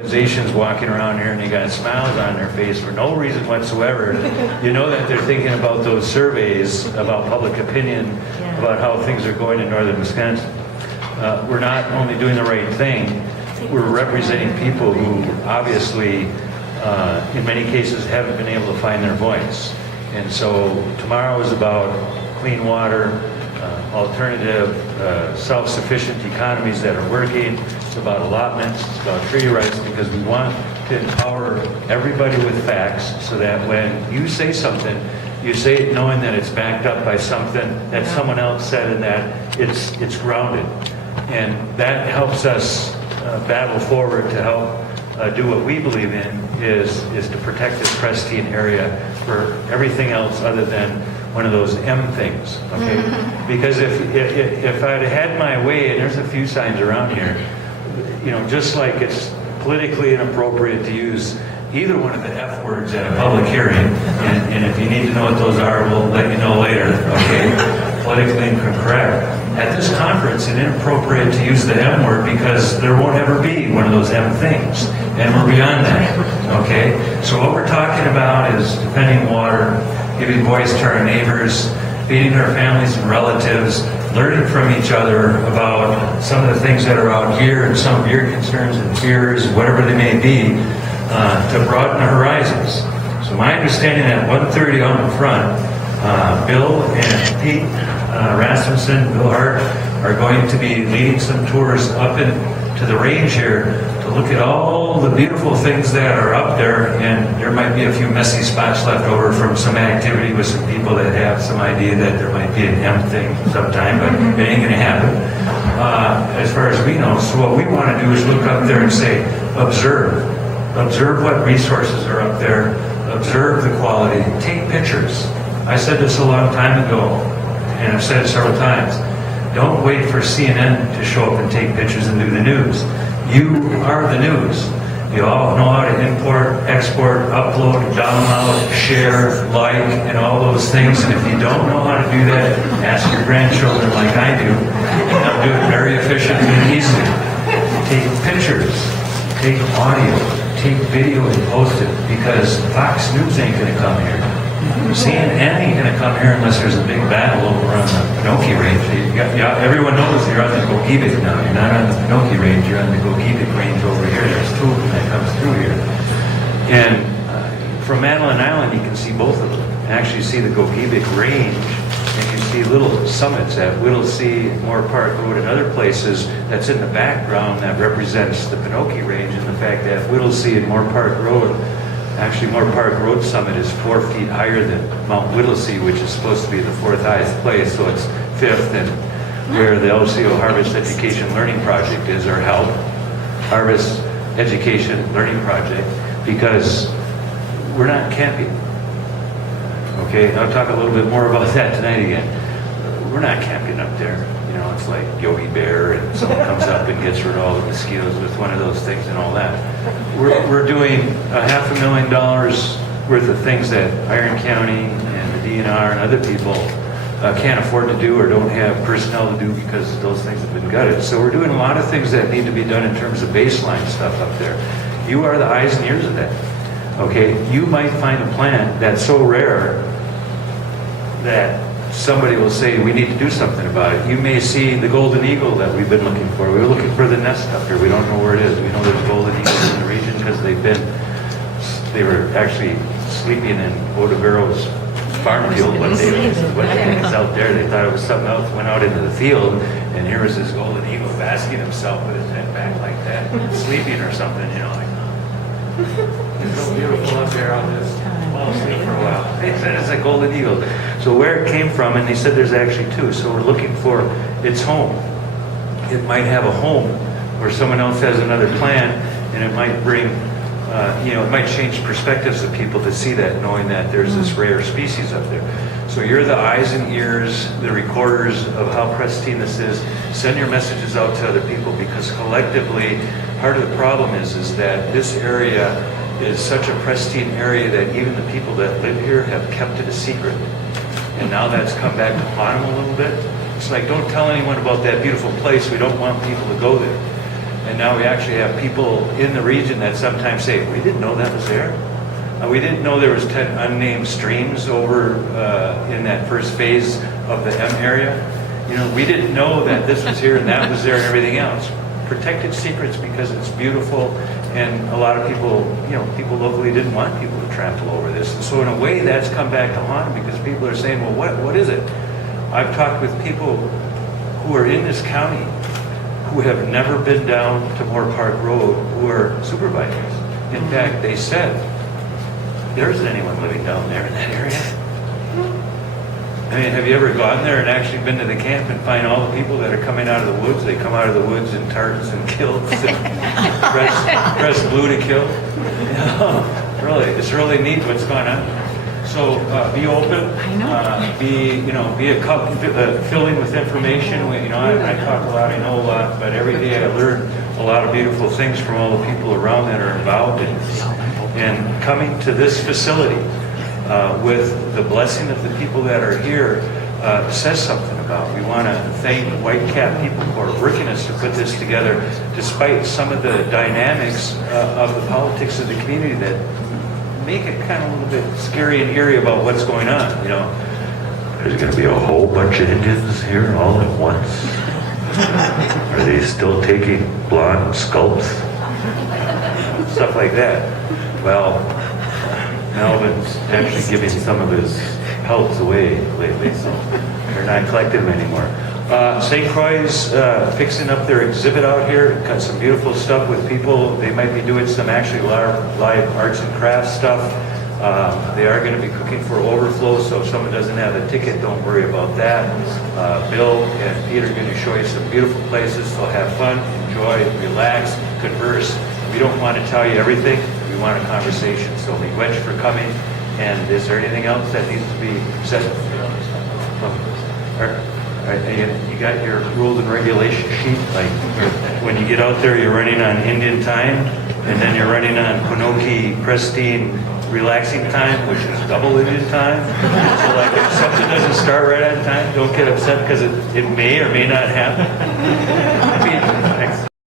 Organizations walking around here and they got smiles on their face for no reason whatsoever. You know that they're thinking about those surveys about public opinion, about how things are going in northern Wisconsin. We're not only doing the right thing, we're representing people who obviously, in many cases, haven't been able to find their voice. And so tomorrow is about clean water, alternative, self-sufficient economies that are working. It's about allotments, it's about treaty rights, because we want to empower everybody with facts so that when you say something, you say it knowing that it's backed up by something that someone else said and that it's grounded. And that helps us battle forward to help do what we believe in is to protect this pristine area for everything else other than one of those M things, okay? Because if I'd had my way, and there's a few signs around here, you know, just like it's politically inappropriate to use either one of the F words at a public hearing, and if you need to know what those are, we'll let you know later, okay? Politically incorrect. At this conference, it's inappropriate to use the M word because there won't ever be one of those M things, and we're beyond that, okay? So what we're talking about is defending water, giving voice to our neighbors, feeding our families and relatives, learning from each other about some of the things that are out here and some of your concerns and fears, whatever they may be, to broaden the horizons. So my understanding at 1:30 on the front, Bill and Pete Rasmussen, Bill Hart, are going to be leading some tours up into the range here to look at all the beautiful things that are up there, and there might be a few messy spots left over from some activity with some people that have some idea that there might be an M thing sometime, but it ain't going to happen as far as we know. So what we want to do is look up there and say, observe what resources are up there, observe the quality, take pictures. I said this a long time ago, and I've said it several times. Don't wait for CNN to show up and take pictures and do the news. You are the news. You all know how to import, export, upload, download, share, like, and all those things. And if you don't know how to do that, ask your grandchildren like I do. And they'll do it very efficiently and easily. Take pictures, take audio, take video and post it, because Fox News ain't going to come here. CNN ain't going to come here unless there's a big battle over on the Penokee range. Everyone knows you're on the Gogebic now. You're not on the Penokee range, you're on the Gogebic range over here. There's two of them that comes through here. And from Madeline Island, you can see both of them. Actually see the Gogebic range, and you see little summits at Whittlesea, Moore Park Road, and other places that's in the background that represents the Penokee range, and the fact that Whittlesea and Moore Park Road, actually, Moore Park Road summit is 4 feet higher than Mount Whittlesea, which is supposed to be the 4th highest place, so it's 5th, and where the LCO Harvest Education Learning Project is, or HELP, Harvest Education Learning Project, because we're not camping. Okay, I'll talk a little bit more about that tonight again. We're not camping up there. You know, it's like Yogi Bear, and someone comes up and gets rid of all the mosquitoes with one of those things and all that. We're doing $500,000 worth of things that Iron County and the DNR and other people can't afford to do or don't have personnel to do because those things have been gutted. So we're doing a lot of things that need to be done in terms of baseline stuff up there. You are the eyes and ears of that. Okay, you might find a plant that's so rare that somebody will say, we need to do something about it. You may see the golden eagle that we've been looking for. We were looking for the nest up here. We don't know where it is. We know there's golden eagles in the region because they were actually sleeping in Odavero's farm field one day. They said, what the heck is out there? They thought it was something else, went out into the field, and here was this golden eagle basking himself with his head back like that, sleeping or something, you know, like, it's so beautiful up there. I'll just fall asleep for a while. They said it's a golden eagle. So where it came from, and they said there's actually two. So we're looking for its home. It might have a home where someone else has another plan, and it might bring, it might change perspectives of people to see that, knowing that there's this rare species up there. So you're the eyes and ears, the recorders of how pristine this is. Send your messages out to other people, because collectively, part of the problem is that this area is such a pristine area that even the people that live here have kept it a secret. And now that's come back to haunt them a little bit. It's like, don't tell anyone about that beautiful place. We don't want people to go there. And now we actually have people in the region that sometimes say, we didn't know that was there. We didn't know there was 10 unnamed streams over in that first phase of the M area. You know, we didn't know that this was here and that was there and everything else. Protected secrets because it's beautiful, and a lot of people, you know, people locally didn't want people to trample over this. And so in a way that's come back to haunt them because people are saying, well, what is it? I've talked with people who are in this county who have never been down to Moore Park Road who are supervisors. In fact, they said, there isn't anyone living down there in that area. I mean, have you ever gone there and actually been to the camp and find all the people that are coming out of the woods? They come out of the woods in tartans and kilts and dressed blue to kill. You know, really, it's really neat what's going on. So be open. Be a cup filling with information. You know, I talk a lot, I know a lot, but every day I learn a lot of beautiful things from all the people around that are involved in this. And coming to this facility with the blessing of the people that are here says something about. We want to thank Whitecap people who are working us to put this together, despite some of the dynamics of the politics of the community that make it kind of a little bit scary and eerie about what's going on. You know, there's going to be a whole bunch of Indians here all at once. Are they still taking blonde scalps? Stuff like that. Well, Melvin's actually giving some of his pelts away lately, so they're not collecting them anymore. St. Croix's fixing up their exhibit out here. Got some beautiful stuff with people. They might be doing some actually live arts and crafts stuff. They are going to be cooking for overflow, so if someone doesn't have a ticket, don't worry about that. Bill and Peter are going to show you some beautiful places, so have fun, enjoy, relax, converse. We don't want to tell you everything. We want a conversation. So we wedge for coming. And is there anything else that needs to be said? You got your rules and regulation sheet? Like when you get out there, you're running on Indian time, and then you're running on Penokee pristine relaxing time, which is double Indian time. So like if something doesn't start right on time, don't get upset because it may or may not happen.